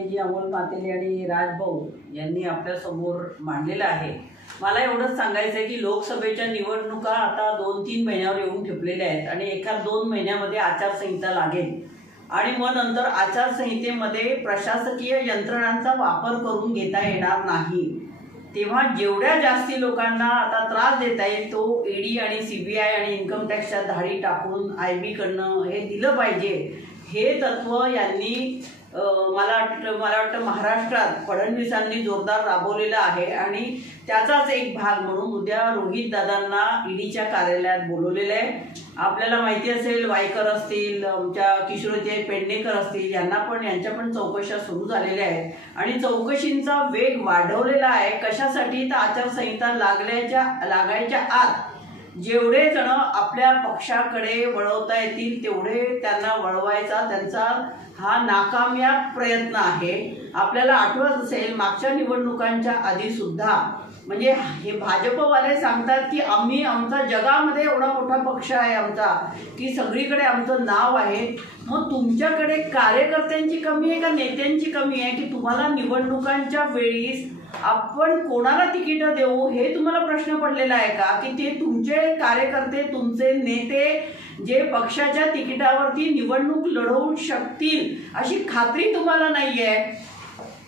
जे अमोल मातेले आणि राजभाऊ यांनी आपल्या समोर मांडलेलं आहे, मला एवढंच सांगायचं आहे की लोकसभेच्या निवडणुका आता 2-3 महिन्यावर येऊन ठेपलेल्या आहेत आणि एका 2 महिन्यामध्ये आचारसंहिता लागेल आणि मग नंतर आचारसंहितेमध्ये प्रशासकीय यंत्रणांचा वापर करून घेता येणार नाही। तेव्हा जेवढ्या जास्ती लोकांना आता त्रास देता येईल तो ईडी आणि सीबीआय आणि इन्कम टॅक्सच्या धाडी टाकून IB कडनं हे दिलं पाहिजे। हे तत्व यांनी मला वाटतं महाराष्ट्रात फडणवीसांनी जोरदार राबवलेलं आहे आणि त्याचाच एक भाग म्हणून उद्या रोहित दादांना ईडीच्या कार्यालयात बोलवलेलं आहे। आपल्याला माहिती असेल वायकर असतील, आमच्या किशोरचे पेडणेकर असतील, यांच्या पण चौकशा सुरू झालेल्या आहेत आणि चौकशींचा वेग वाढवलेला आहे। कशासाठी तर आचारसंहिता लागायच्या आत जेवढे जण आपल्या पक्षाकडे वळवता येतील तेवढे त्यांना वळवायचा त्यांचा हा नाकामयाब प्रयत्न आहे। आपल्याला आठवत असेल मागच्या निवडणुकांच्या आधी सुद्धा म्हणजे हे भाजपवाले सांगतात की आम्ही आमचा जगामध्ये एवढा मोठा पक्ष आहे आमचा की सगळीकडे आमचं नाव आहे। मग तुमच्याकडे कार्यकर्त्यांची कमी आहे का नेत्यांची कमी आहे की तुम्हाला निवडणुकांच्या वेळी आपण कोणाला तिकीट देऊ हे तुम्हाला प्रश्न पडलेला आहे का की ते तुमचे कार्यकर्ते तुमचे नेते जे पक्षाच्या तिकिटावरती निवडणूक लढवू शकतील अशी खात्री तुम्हाला नाहीये,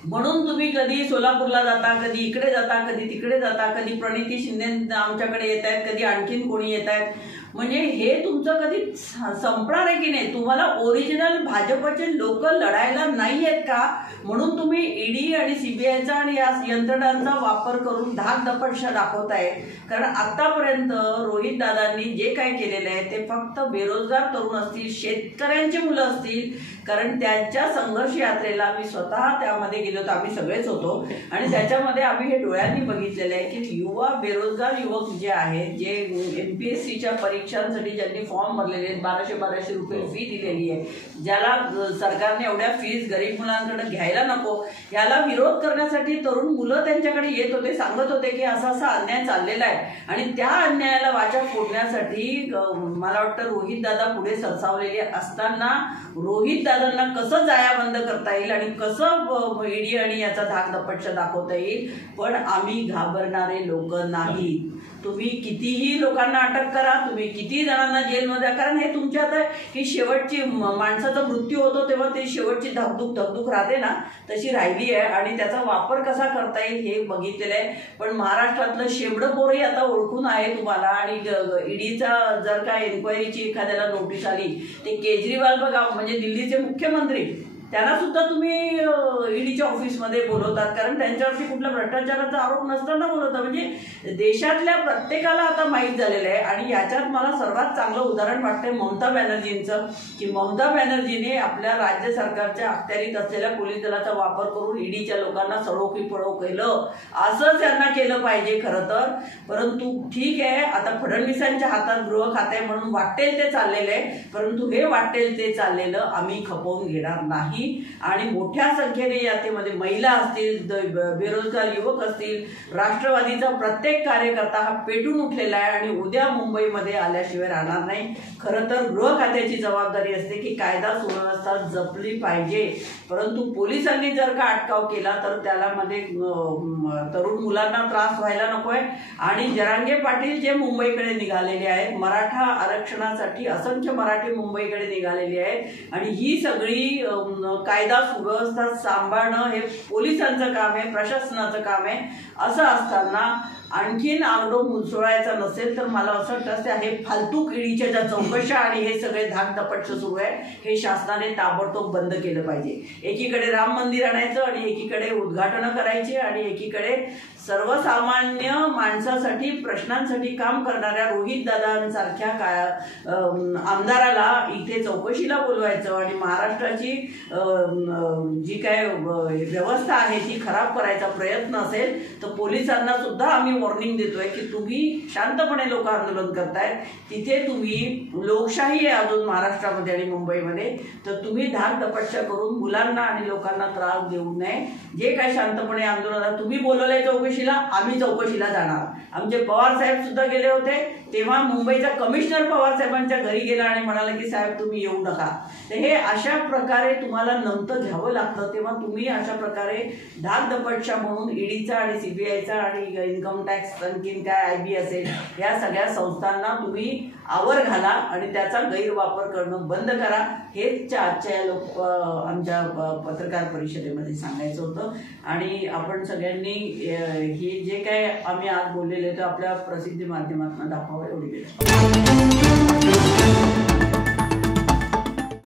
म्हणून तुम्ही कधी सोलापूरला जाता, कधी इकडे जाता, कधी तिकडे जाता, कधी प्रणिती शिंदे आमच्याकडे येत आहेत, कधी आणखीन कोणी येत आहेत। म्हणजे हे तुमचं कधी संपणार आहे की नाही? तुम्हाला ओरिजिनल भाजपचे लोक लढायला नाही आहेत का? म्हणून तुम्ही ईडी आणि सीबीआयचा आणि या यंत्रणांचा वापर करून धाकदपटशा दाखवताय। कारण आतापर्यंत रोहित दादांनी जे काय केलेलं आहे ते फक्त बेरोजगार तरुण असतील, शेतकऱ्यांची मुलं असतील, कारण त्यांच्या संघर्ष यात्रेला मी स्वतः त्यामध्ये गेलो होतो, आम्ही सगळेच होतो आणि त्याच्यामध्ये आम्ही हे डोळ्यांनी बघितलेलं आहे की बेरोजगार युवक जे आहेत जे MPSCच्या परीक्षांसाठी ज्यांनी फॉर्म भरलेले आहेत, 1200 रुपये फी दिलेली आहे, ज्याला सरकारने एवढ्या फीज गरीब मुलांकडे घ्यायला नको, याला विरोध करण्यासाठी तरुण मुलं त्यांच्याकडे येत होते, सांगत होते की असा अन्याय चाललेला आहे आणि त्या अन्यायाला वाचा फोडण्यासाठी मला वाटतं रोहित दादा पुढे सरसावलेले असताना रोहित दादांना कसं जायाबंद करता येईल आणि कसं ईडी आणि याचा धाकदपटशा दाखवता येईल, पण आम्ही घाबरणारे लोक नाही। तुम्ही कितीही लोकांना अटक करा, तुम्ही किती जणांना जेलमध्ये, कारण हे तुमच्या आता ही शेवटची माणसाचा मृत्यू होतो तेव्हा ते शेवटची धकधूक राहते ना तशी राहिली आहे आणि त्याचा वापर कसा करता येईल हे बघितलेलं आहे। पण महाराष्ट्रातलं शेंबडं पोरही आता ओळखून आहे तुम्हाला आणि ईडीचा जर का एन्क्वायरीची एखाद्याला नोटीस आली ते केजरीवाल बघा म्हणजे दिल्लीचे मुख्यमंत्री त्यांना सुद्धा तुम्ही ईडीच्या ऑफिसमध्ये बोलवतात कारण त्यांच्यावरती कुठला भ्रष्टाचाराचा आरोप नसताना बोलवता। म्हणजे देशातल्या प्रत्येकाला आता माहीत झालेलं आहे आणि याच्यात मला सर्वात चांगलं उदाहरण वाटतंय ममता बॅनर्जींचं की ममता बॅनर्जीने आपल्या राज्य सरकारच्या अखत्यारीत असलेल्या पोलीस दलाचा वापर करून ईडीच्या लोकांना सळो की पळो केलं। असं त्यांना केलं पाहिजे खरं तर, परंतु ठीक आहे आता फडणवीसांच्या हातात गृह खाते म्हणून वाटेल ते चाललेलं आहे, परंतु हे वाटेल ते चाललेलं आम्ही खपवून घेणार नाही आणि मोठ्या संख्येने यामध्ये महिला असतील, बेरोजगार युवक असतील, राष्ट्रवादीचा प्रत्येक कार्यकर्ता हा पेटून उठलेला आहे आणि उद्या मुंबईमध्ये आल्याशिवाय राहणार नाही। खरं तर गृह खात्याची जबाबदारी असते की कायदा सुव्यवस्था जपली पाहिजे, परंतु पोलिसांनी जर का अटकाव केला तर त्याला मध्ये तरुण मुलांना त्रास व्हायला नकोय। आणि जरांगे पाटील जे मुंबईकडे निघालेले आहेत, मराठा आरक्षणासाठी असंख्य मराठी मुंबईकडे निघालेले आहेत आणि ही सगळी कायदा सुव्यवस्था सांभाळणं हे पोलिसांचं काम आहे, प्रशासनाचं काम आहे। असं असताना आणखीन आगडो मुसळायचा नसेल तर मला असं वाटतं हे फालतू ईडीच्या ज्या चौकशा आणि हे सगळे धाकदपटशा सुरू आहे हे शासनाने ताबडतोब बंद केलं पाहिजे। एकीकडे राम मंदिर आणायचं आणि एकीकडे उद्घाटनं करायची आणि एकीकडे सर्वसामान्य माणसासाठी प्रश्नांसाठी काम करणाऱ्या रोहित दादांसारख्या आमदाराला इथे चौकशीला बोलवायचं आणि महाराष्ट्राची जी काय व्यवस्था आहे ती खराब करायचा प्रयत्न असेल तर पोलिसांना सुद्धा आम्ही वॉर्निंग देतोय की तुम्ही शांतपणे लोक आंदोलन करतायत, तिथे तुम्ही लोकशाही आहे अजून महाराष्ट्रामध्ये आणि मुंबईमध्ये, तर तुम्ही धाकदपटशा करून मुलांना आणि लोकांना त्रास देऊ नये। जे काय शांतपणे आंदोलन तुम्ही बोलवलंय चौकशीला, आम्ही चौकशीला जाणार। आमचे पवार साहेब सुद्धा गेले होते, तेव्हा मुंबईचा कमिशनर पवार साहेबांच्या घरी गेला आणि म्हणाला की साहेब तुम्ही येऊ नका. तर हे अशा प्रकारे तुम्हाला नमतं घ्यावं लागतं. तेव्हा तुम्ही अशा प्रकारे धाकदपटशा म्हणून ईडीचा आणि सीबीआयचा आणि इन्कम टॅक्स आणखीन काय IB असेल या सगळ्या संस्थांना तुम्ही आवर घाला आणि त्याचा गैरवापर करणं बंद करा. हेच आजच्या आमच्या पत्रकार परिषदेमध्ये सांगायचं होतं. आणि आपण सगळ्यांनी हे जे काय आम्ही आज बोललेले ते आपल्या प्रसिद्धी माध्यमातून दाखवावं एवढी वेळ.